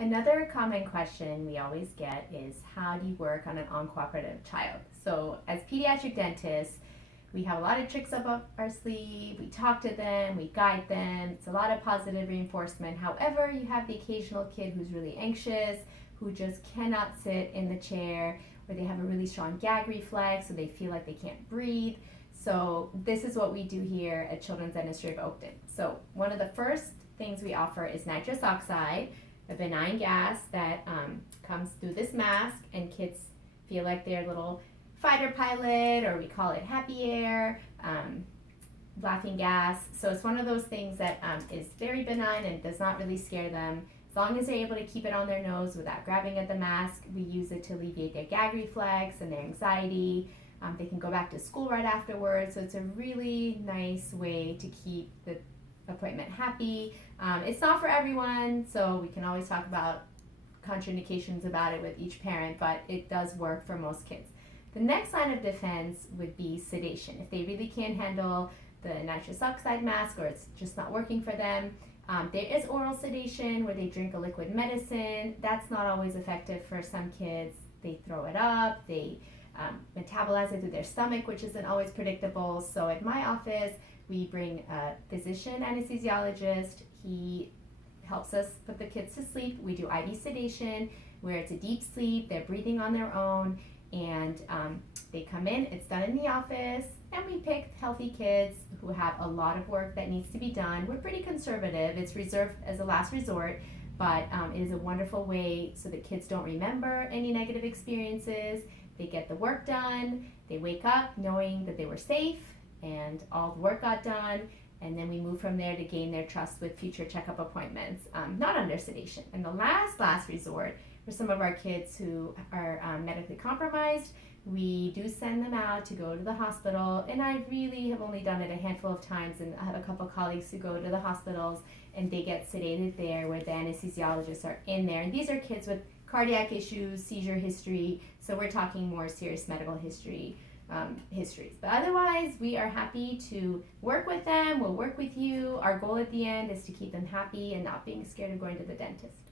Another common question we always get is how do you work on an uncooperative child? So, as pediatric dentists, we have a lot of tricks up our sleeve. We talk to them, we guide them. It's a lot of positive reinforcement. However, you have the occasional kid who's really anxious, who just cannot sit in the chair, or they have a really strong gag reflex, so they feel like they can't breathe. So, this is what we do here at Children's Dentistry of Oakton. So, one of the first things we offer is nitrous oxide, a benign gas that comes through this mask, and kids feel like they're a little fighter pilot, or we call it happy air, laughing gas. So it's one of those things that is very benign and does not really scare them. As long as they're able to keep it on their nose without grabbing at the mask, we use it to alleviate their gag reflex and their anxiety. They can go back to school right afterwards, so it's a really nice way to keep the appointment happy. It's not for everyone, so we can always talk about contraindications about it with each parent, but it does work for most kids. The next line of defense would be sedation. If they really can't handle the nitrous oxide mask, or it's just not working for them, there is oral sedation where they drink a liquid medicine. That's not always effective for some kids. They throw it up, they metabolize it through their stomach, which isn't always predictable. So at my office, we bring a physician anesthesiologist. He helps us put the kids to sleep. We do IV sedation, where it's a deep sleep, they're breathing on their own, and they come in, it's done in the office, and we pick healthy kids who have a lot of work that needs to be done. We're pretty conservative, it's reserved as a last resort, but it is a wonderful way so that kids don't remember any negative experiences. They get the work done, they wake up knowing that they were safe and all the work got done, and then we move from there to gain their trust with future checkup appointments, not under sedation. And the last resort, for some of our kids who are medically compromised, we do send them out to go to the hospital, and I really have only done it a handful of times, and I have a couple colleagues who go to the hospitals and they get sedated there where the anesthesiologists are in there. And these are kids with cardiac issues, seizure history, so we're talking more serious medical histories. But otherwise, we are happy to work with them. We'll work with you. Our goal at the end is to keep them happy and not being scared of going to the dentist.